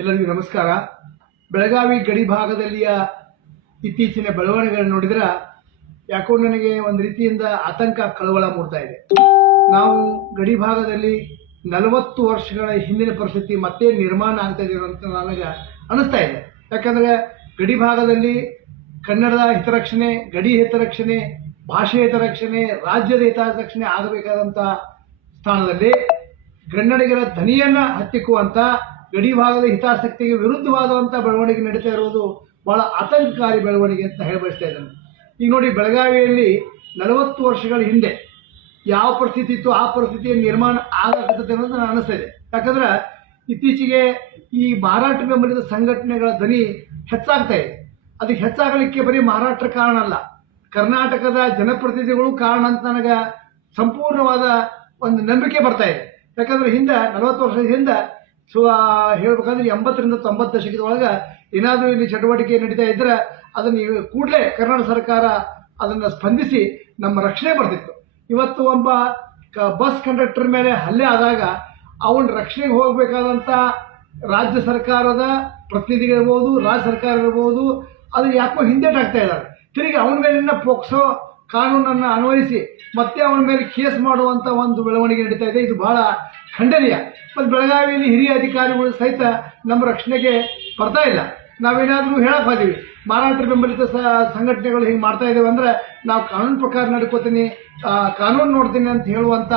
ಎಲ್ಲರಿಗೂ ನಮಸ್ಕಾರ. ಬೆಳಗಾವಿ ಗಡಿ ಭಾಗದಲ್ಲಿಯ ಇತ್ತೀಚಿನ ಬೆಳವಣಿಗೆಗಳನ್ನು ನೋಡಿದ್ರೆ ಯಾಕೋ ನನಗೆ ಒಂದು ರೀತಿಯಿಂದ ಆತಂಕ, ಕಳವಳ ಮೂಡ್ತಾ ಇದೆ. ನಾವು ಗಡಿ ಭಾಗದಲ್ಲಿ 40 ವರ್ಷಗಳ ಹಿಂದಿನ ಪರಿಸ್ಥಿತಿ ಮತ್ತೆ ನಿರ್ಮಾಣ ಆಗ್ತಾ ಇದೆ ಅಂತ ನನಗೆ ಅನಿಸ್ತಾ ಇದೆ. ಯಾಕಂದರೆ ಗಡಿ ಭಾಗದಲ್ಲಿ ಕನ್ನಡದ ಹಿತರಕ್ಷಣೆ, ಗಡಿ ಹಿತರಕ್ಷಣೆ, ಭಾಷೆ ಹಿತರಕ್ಷಣೆ, ರಾಜ್ಯದ ಹಿತರಕ್ಷಣೆ ಆಗಬೇಕಾದಂಥ ಸ್ಥಾನದಲ್ಲಿ ಕನ್ನಡಿಗರ ಧ್ವನಿಯನ್ನು ಹತ್ತಿಕ್ಕುವಂಥ ಗಡಿ ಭಾಗದ ಹಿತಾಸಕ್ತಿಗೆ ವಿರುದ್ಧವಾದಂಥ ಬೆಳವಣಿಗೆ ನಡೀತಾ ಇರೋದು ಬಹಳ ಆತಂಕಕಾರಿ ಬೆಳವಣಿಗೆ ಅಂತ ಹೇಳಬಯಸ್ತಾ ಇದ್ದಾನೆ. ಈಗ ನೋಡಿ, ಬೆಳಗಾವಿಯಲ್ಲಿ 40 ವರ್ಷಗಳ ಹಿಂದೆ ಯಾವ ಪರಿಸ್ಥಿತಿ ಇತ್ತು ಆ ಪರಿಸ್ಥಿತಿಯ ನಿರ್ಮಾಣ ಆಗತ್ತೆ ಅನ್ನೋದು ನನಗೆ ಅನಿಸ್ತಾ ಇದೆ. ಯಾಕಂದ್ರೆ ಇತ್ತೀಚೆಗೆ ಈ ಮಾರಾಟ ಬೆಂಬಲಿತ ಸಂಘಟನೆಗಳ ಧ್ವನಿ ಹೆಚ್ಚಾಗ್ತಾ ಇದೆ. ಅದಕ್ಕೆ ಹೆಚ್ಚಾಗಲಿಕ್ಕೆ ಬರೀ ಮಹಾರಾಷ್ಟ್ರ ಕಾರಣ ಅಲ್ಲ, ಕರ್ನಾಟಕದ ಜನಪ್ರತಿನಿಧಿಗಳು ಕಾರಣ ಅಂತ ನನಗೆ ಸಂಪೂರ್ಣವಾದ ಒಂದು ನಂಬಿಕೆ ಬರ್ತಾ ಇದೆ. ಯಾಕಂದ್ರೆ ಹಿಂದೆ 40 ವರ್ಷದ ಹಿಂದೆ ಹೇಳ್ಬೇಕಂದ್ರೆ 80ರಿಂದ 90 ದಶಕದ ಒಳಗೆ ಏನಾದರೂ ಇಲ್ಲಿ ಚಟುವಟಿಕೆ ನಡೀತಾ ಇದ್ರೆ ಅದನ್ನು ಕೂಡಲೇ ಕರ್ನಾಟಕ ಸರ್ಕಾರ ಅದನ್ನು ಸ್ಪಂದಿಸಿ ನಮ್ಮ ರಕ್ಷಣೆ ಬರ್ತಿತ್ತು. ಇವತ್ತು ಒಬ್ಬ ಬಸ್ ಕಂಡಕ್ಟರ್ ಮೇಲೆ ಹಲ್ಲೆ ಆದಾಗ ಅವನ ರಕ್ಷಣೆಗೆ ಹೋಗಬೇಕಾದಂಥ ರಾಜ್ಯ ಸರ್ಕಾರದ ಪ್ರತಿನಿಧಿಗಳಿರ್ಬೋದು, ರಾಜ್ಯ ಸರ್ಕಾರ ಇರ್ಬೋದು, ಅದು ಯಾಕೋ ಹಿಂದೇಟಾಗ್ತಾ ಇದ್ದಾರೆ. ತಿರುಗಿ ಅವನ ಮೇಲಿನ ಪೋಕ್ಸೋ ಕಾನೂನನ್ನು ಅನ್ವಯಿಸಿ ಮತ್ತೆ ಅವನ ಮೇಲೆ ಕೇಸ್ ಮಾಡುವಂಥ ಒಂದು ಬೆಳವಣಿಗೆ ನಡೀತಾ ಇದೆ. ಇದು ಬಹಳ ಖಂಡನೀಯ. ಮತ್ತು ಬೆಳಗಾವಿಯಲ್ಲಿ ಹಿರಿಯ ಅಧಿಕಾರಿಗಳು ಸಹಿತ ನಮ್ಮ ರಕ್ಷಣೆಗೆ ಬರ್ತಾ ಇಲ್ಲ. ನಾವೇನಾದರೂ ಹೇಳಕ್ ಹೋದೀವಿ, ಮಾರಾಟ ಬೆಂಬಲಿತ ಸಂಘಟನೆಗಳು ಹಿಂಗೆ ಮಾಡ್ತಾ ಇದ್ದೇವೆ ಅಂದರೆ ನಾವು ಕಾನೂನು ಪ್ರಕಾರ ನಡ್ಕೋತೀನಿ, ಕಾನೂನು ನೋಡ್ತೀನಿ ಅಂತ ಹೇಳುವಂಥ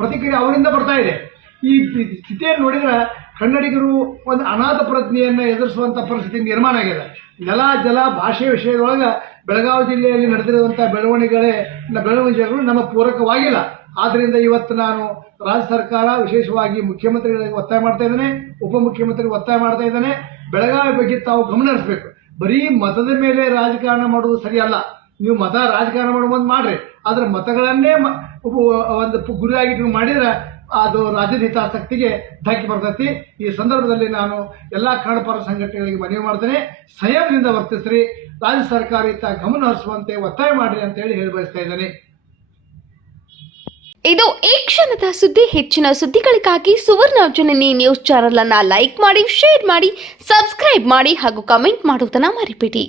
ಪ್ರತಿಕ್ರಿಯೆ ಅವರಿಂದ ಬರ್ತಾ ಇದೆ. ಈ ಸ್ಥಿತಿಯನ್ನು ನೋಡಿದ್ರೆ ಕನ್ನಡಿಗರು ಒಂದು ಅನಾಥ ಪ್ರಜ್ಞೆಯನ್ನು ಎದುರಿಸುವಂಥ ಪರಿಸ್ಥಿತಿ ನಿರ್ಮಾಣ ಆಗಿದೆ. ನೆಲ, ಜಲ, ಭಾಷೆ ವಿಷಯದೊಳಗೆ ಬೆಳಗಾವಿ ಜಿಲ್ಲೆಯಲ್ಲಿ ನಡೆದಿರುವಂಥ ಬೆಳವಣಿಗೆಗಳು ನಮ್ಮ ಪೂರಕವಾಗಿಲ್ಲ. ಆದ್ದರಿಂದ ಇವತ್ತು ನಾನು ರಾಜ್ಯ ಸರ್ಕಾರ, ವಿಶೇಷವಾಗಿ ಮುಖ್ಯಮಂತ್ರಿಗಳಿಗೆ ಒತ್ತಾಯ ಮಾಡ್ತಾ ಇದ್ದೇನೆ, ಉಪಮುಖ್ಯಮಂತ್ರಿಗೆ ಒತ್ತಾಯ ಮಾಡ್ತಾ ಇದ್ದೇನೆ, ಬೆಳಗಾವಿ ಬಗ್ಗೆ ತಾವು ಗಮನ ಹರಿಸಬೇಕು. ಬರೀ ಮತದ ಮೇಲೆ ರಾಜಕಾರಣ ಮಾಡುವುದು ಸರಿಯಲ್ಲ. ನೀವು ರಾಜಕಾರಣ ಮಾಡುವಂತ ಮಾಡ್ರಿ, ಆದರೆ ಮತಗಳನ್ನೇ ಒಂದು ಗುರಿಯಾಗಿ ನೀವು ಮಾಡಿದ್ರೆ ಅದು ರಾಜ್ಯದ ಹಿತಾಸಕ್ತಿಗೆ ಧಕ್ಕೆ ಬರ್ತೈತಿ. ಈ ಸಂದರ್ಭದಲ್ಲಿ ನಾನು ಎಲ್ಲ ಕನ್ನಡಪರ ಸಂಘಟನೆಗಳಿಗೆ ಮನವಿ ಮಾಡ್ತೇನೆ, ಸಂಯಮದಿಂದ ವರ್ತಿಸ್ರಿ, ರಾಜ್ಯ ಸರ್ಕಾರ ಇತ್ತ ಗಮನ ಹರಿಸುವಂತೆ ಒತ್ತಾಯ ಮಾಡ್ರಿ ಅಂತ ಹೇಳಿ ಬಯಸ್ತಾ ಇದ್ದೇನೆ. ಇದು ಈ ಕ್ಷಣದ ಸುದ್ದಿ. ಹೆಚ್ಚಿನ ಸುದ್ದಿಗಳಿಗಾಗಿ ಸುವರ್ಣ ಜನನಿ ನ್ಯೂಸ್ ಚಾನೆಲ್ ಅನ್ನು ಲೈಕ್ ಮಾಡಿ, ಶೇರ್ ಮಾಡಿ, ಸಬ್ಸ್ಕ್ರೈಬ್ ಮಾಡಿ ಹಾಗೂ ಕಮೆಂಟ್ ಮಾಡುವುದನ್ನು ಮರಿಬೇಡಿ.